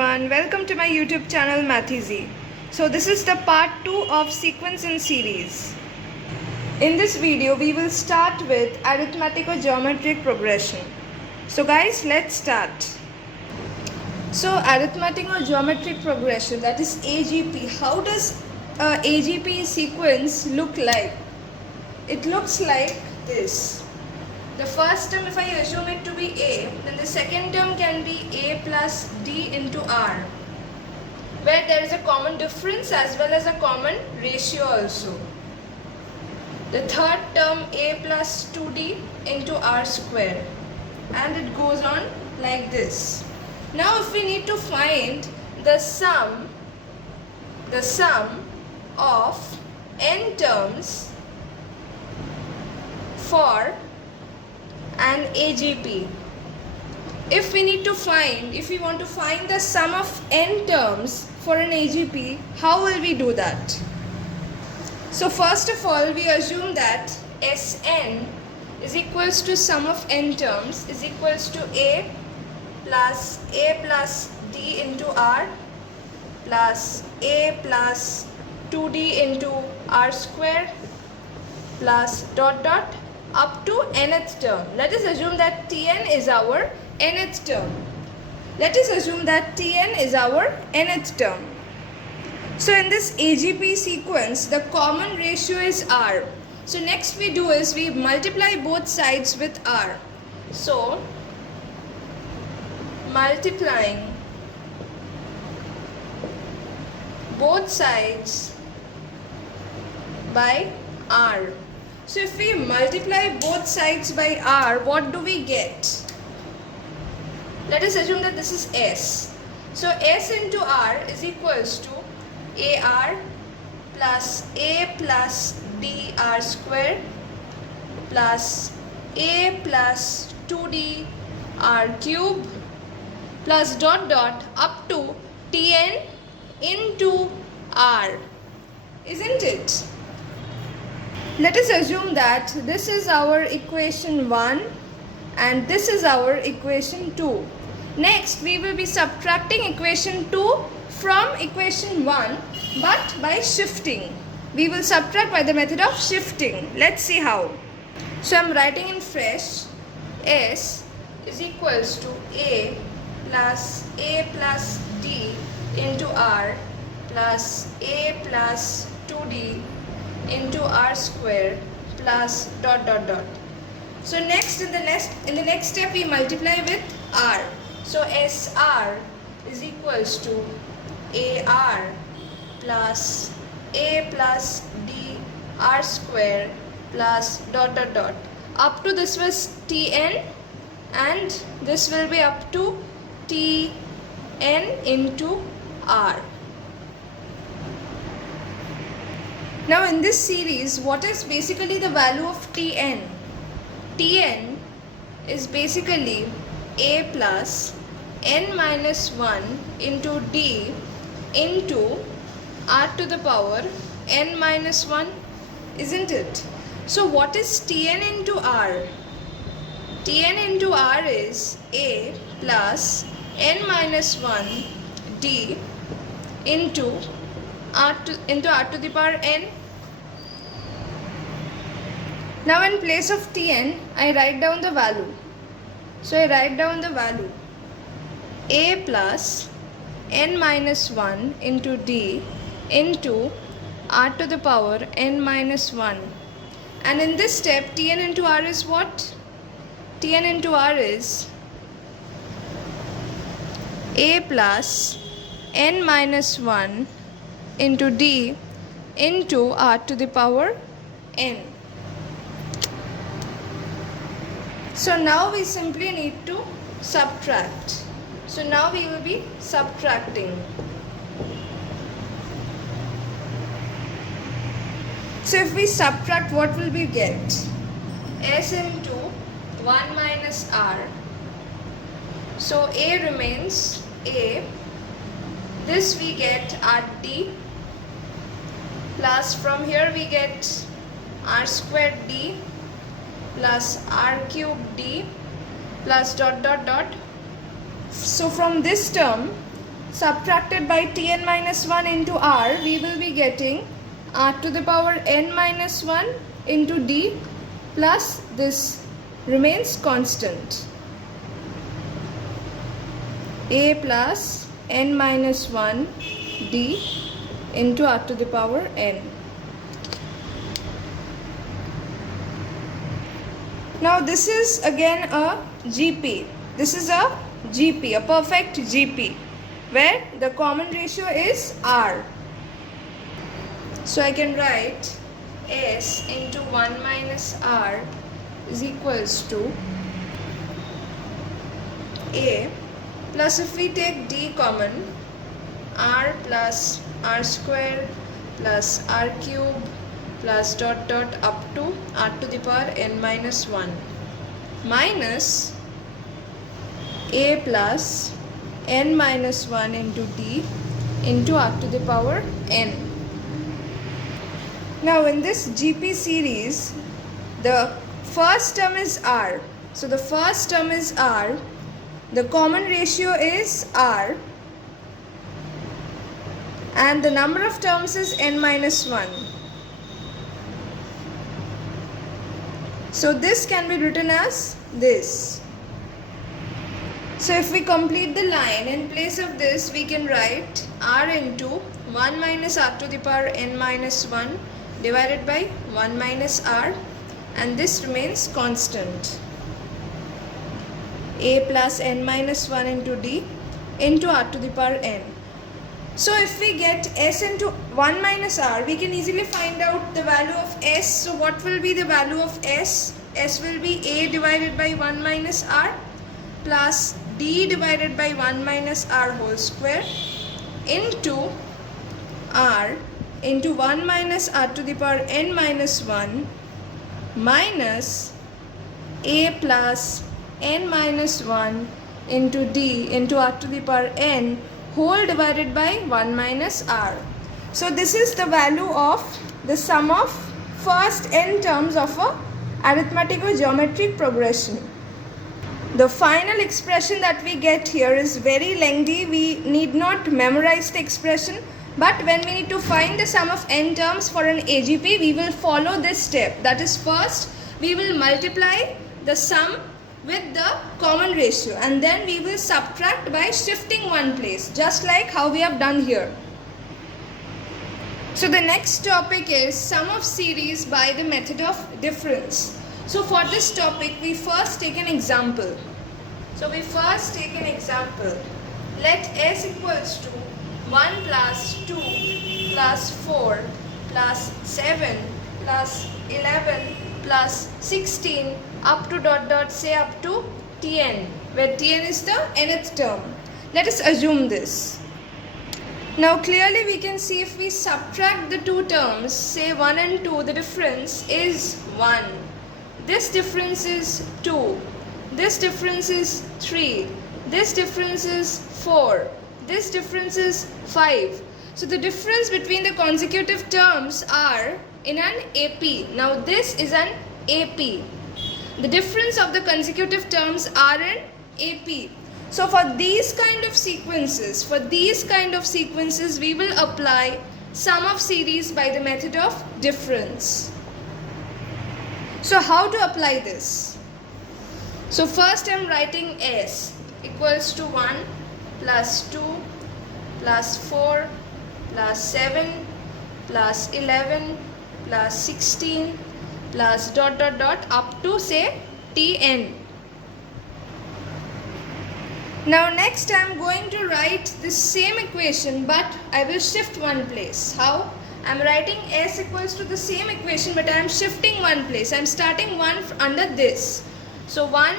everyone, welcome to my YouTube channel JEE. So this is the part 2 of sequence and series. In this video we will start with arithmetic or geometric progression. So guys, let's start. So arithmetic or geometric progression, that is AGP. How does AGP sequence look like? It looks like this. The first term, if I assume it to be A, then the second term can be A plus D into R, where there is a common difference as well as a common ratio also. The third term A plus 2D into R square, and it goes on like this. Now if we need to find the sum of n terms for an AGP. If we want to find the sum of n terms for an AGP, how will we do that? So first of all, we assume that Sn is equals to sum of n terms is equals to A plus D into R plus A plus 2D into R square plus dot dot up to nth term. Let us assume that Tn is our nth term. So in this AGP sequence, the common ratio is R. So next we do is we multiply both sides with R. So multiplying both sides by R. So if we multiply both sides by R, what do we get? Let us assume that this is S. So S into R is equals to AR plus A plus DR square plus A plus 2D R cube plus dot dot up to Tn into R. Isn't it? Let us assume that this is our equation 1 and this is our equation 2. Next, we will be subtracting equation 2 from equation 1, but by shifting. We will subtract by the method of shifting. Let's see how. So I am writing in fresh. S is equals to A plus D into R plus A plus 2D into R square plus dot dot dot. So next in the next step we multiply with R. So SR is equals to AR plus A plus D R square plus dot dot dot. Up to this was Tn and this will be up to Tn into R. Now in this series, what is basically the value of Tn? Tn is basically A plus n minus 1 into D into R to the power n minus 1, isn't it? So what is Tn into R? Tn into R is A plus n minus 1 D into R to the power n. Now in place of Tn, I write down the value. So I write down the value A plus n minus 1 into D into R to the power n minus 1. And in this step, Tn into R is what? Tn into R is A plus n minus 1 into D into R to the power n. So now we simply need to subtract. So now we will be subtracting. So if we subtract, what will we get? S into 1 minus R. So A remains A. This we get RD plus from here we get R squared D plus R cube D plus dot dot dot. So from this term subtracted by Tn minus 1 into R, we will be getting R to the power n minus 1 into D plus this remains constant. A plus n minus 1 D into R to the power n. Now this is again a GP. This is a GP, a perfect GP, where the common ratio is R. So I can write S into 1 minus R is equals to A plus, if we take D common, R plus R square plus R cube plus dot dot up to R to the power n minus 1 minus A plus n minus 1 into D into R to the power n. Now in this GP series, the first term is R. So the first term is R. The common ratio is R. And the number of terms is n minus 1. So this can be written as this. So if we complete the line, in place of this we can write R into 1 minus R to the power n minus 1 divided by 1 minus R, and this remains constant. A plus n minus 1 into D into R to the power n. So if we get S into 1 minus R, we can easily find out the value of S. So what will be the value of S? S will be A divided by 1 minus R plus D divided by 1 minus R whole square into R into 1 minus R to the power n minus 1 minus A plus n minus 1 into D into R to the power n whole divided by 1 minus R. So this is the value of the sum of first n terms of a arithmetic or geometric progression. The final expression that we get here is very lengthy. We need not memorize the expression, but when we need to find the sum of n terms for an AGP, we will follow this step. That is, first we will multiply the sum with the common ratio, and then we will subtract by shifting one place, just like how we have done here. So the next topic is sum of series by the method of difference. So for this topic, we first take an example. Let S equals to 1 plus 2 plus 4 plus 7 plus 11 plus 16 up to dot dot say up to Tn, where Tn is the nth term. Let us assume this. Now clearly we can see, if we subtract the two terms, say 1 and 2, the difference is 1. This difference is 2. This difference is 3. This difference is 4. This difference is 5. So the difference between the consecutive terms are in an AP. Now this is an AP. The difference of the consecutive terms are in AP. So for these kind of sequences, we will apply sum of series by the method of difference. So how to apply this? So first I am writing S equals to 1 plus 2 plus 4 plus 7 plus 11 plus 16 plus dot dot dot up to say Tn. Now next I am going to write the same equation, but I will shift one place. How? I am writing S equals to the same equation, but I am shifting one place. I am starting one under this. So 1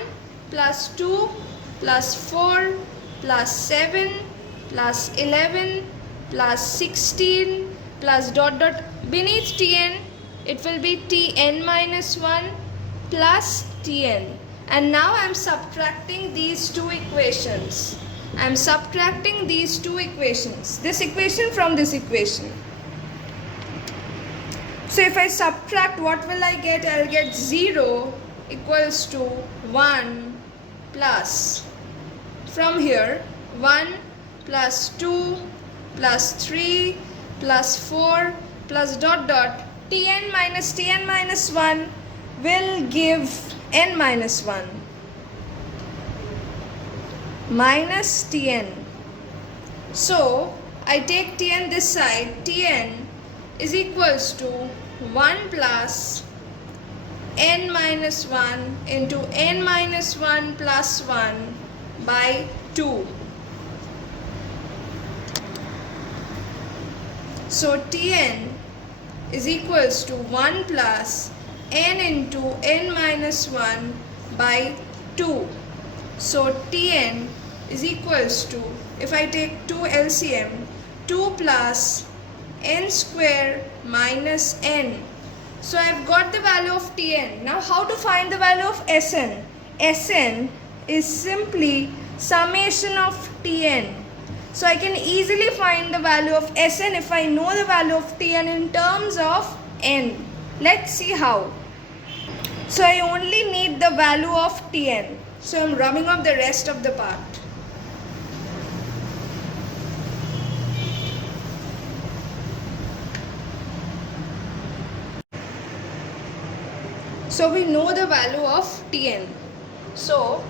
plus 2 plus 4 plus 7 plus 11 plus 16 plus dot dot beneath Tn, it will be Tn minus 1 plus Tn. And now I am subtracting these two equations. This equation from this equation. So if I subtract, what will I get? I will get 0 equals to 1 plus, from here 1 plus 2 plus 3 plus 4 plus dot dot Tn minus 1 will give n minus 1 minus Tn. So I take Tn this side. Tn is equals to 1 plus n minus 1 into n minus 1 plus 1 by 2. So Tn is equals to 1 plus n into n minus 1 by 2. So Tn is equals to, if I take 2 LCM, 2 plus n square minus n. So I've got the value of Tn. Now how to find the value of Sn? Sn is simply summation of Tn. So I can easily find the value of Sn if I know the value of Tn in terms of n. Let's see how. So I only need the value of Tn. So I'm rubbing off the rest of the part. So we know the value of Tn. So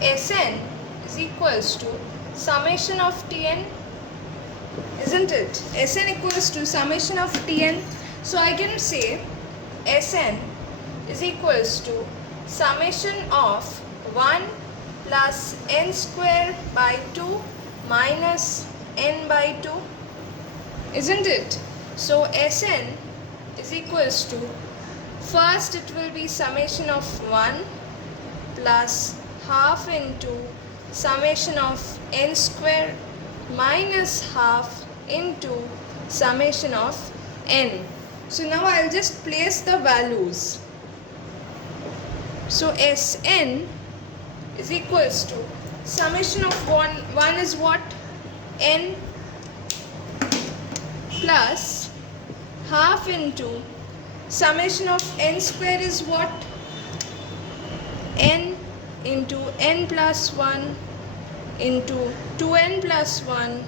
Sn is equals to summation of Tn, isn't it? Sn equals to summation of Tn. So I can say Sn is equals to summation of 1 plus n square by 2 minus n by 2, isn't it? So Sn is equals to, first it will be summation of 1 plus half into summation of n square minus half into summation of n. So now I'll just place the values. So Sn is equals to summation of 1 is what? N plus half into summation of n square is what? N into n plus 1 into 2n plus 1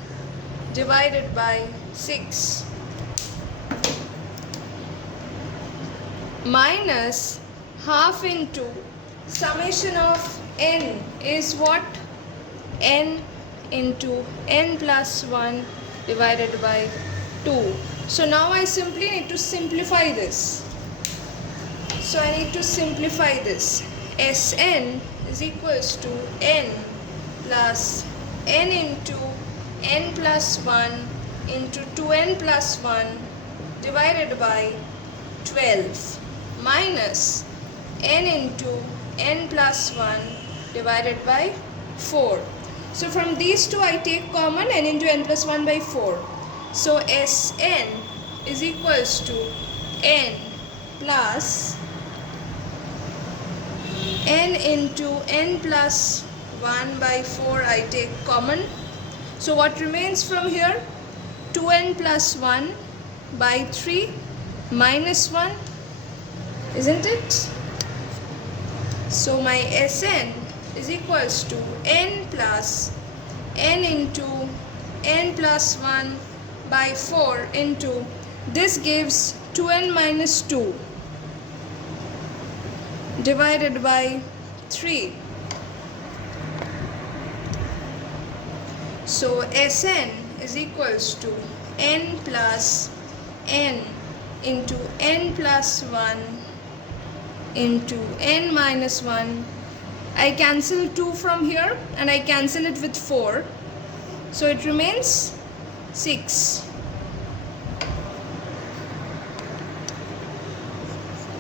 divided by 6 minus half into summation of n is what? N into n plus 1 divided by 2. So now I simply need to simplify this. So I need to simplify this. Sn is equals to n plus n into n plus 1 into 2n plus 1 divided by 12 minus n into n plus 1 divided by 4. So from these two I take common, n into n plus 1 by 4. So Sn is equals to n plus n into n plus 1 by 4 I take common. So what remains from here? 2n plus 1 by 3 minus 1, isn't it? So my Sn is equals to n plus n into n plus 1 by 4 into, this gives 2n minus 2 divided by 3. So Sn is equals to n plus n into n plus 1 into n minus 1. I cancel 2 from here and I cancel it with 4. So it remains 6.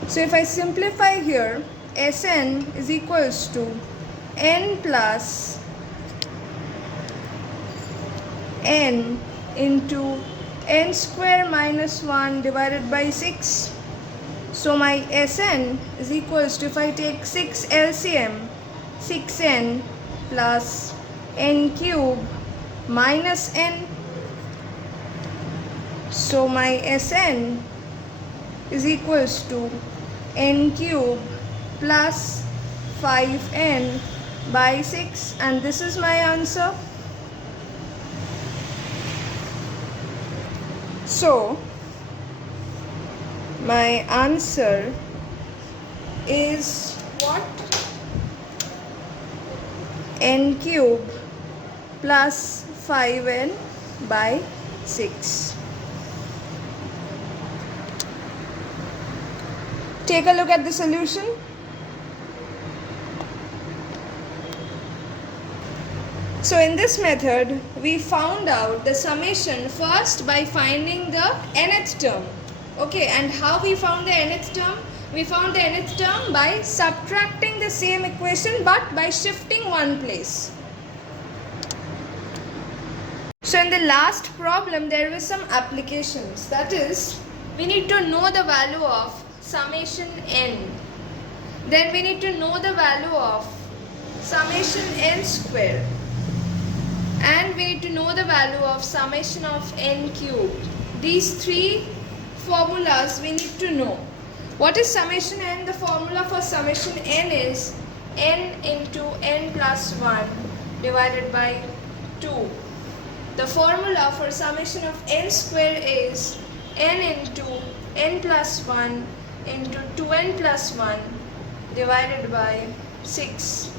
So if I simplify here, Sn is equals to n plus n into n square minus 1 divided by 6. So my Sn is equals to, if I take 6 LCM, 6n plus n cube minus n. So my Sn is equals to n cube plus 5n by 6, and this is my answer. So my answer is what? N cube plus 5n by 6. Take a look at the solution. So in this method, we found out the summation first by finding the nth term. Okay, and how we found the nth term? We found the nth term by subtracting the same equation but by shifting one place. So in the last problem, there were some applications. That is, we need to know the value of summation n. Then we need to know the value of summation n square. And we need to know the value of summation of n cubed. These three formulas we need to know. What is summation n? The formula for summation n is n into n plus 1 divided by 2. The formula for summation of n square is n into n plus 1 into 2n plus 1 divided by 6.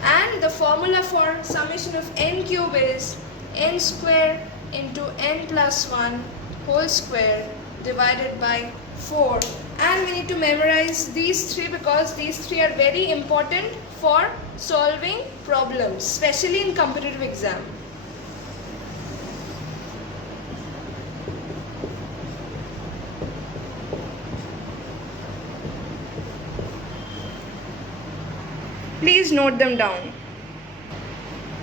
And the formula for summation of n cube is n square into n plus 1 whole square divided by 4. And we need to memorize these three because these three are very important for solving problems, especially in competitive exam. Please note them down.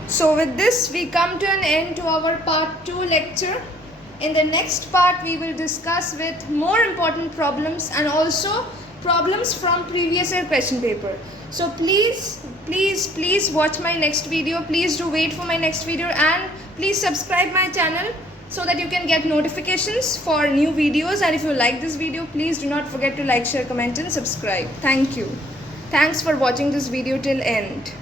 So with this, we come to an end to our part 2 lecture. In the next part, we will discuss with more important problems and also problems from previous year question paper. So please watch my next video. Please do wait for my next video and please subscribe my channel so that you can get notifications for new videos. And if you like this video, please do not forget to like, share, comment and subscribe. Thank you. Thanks for watching this video till end.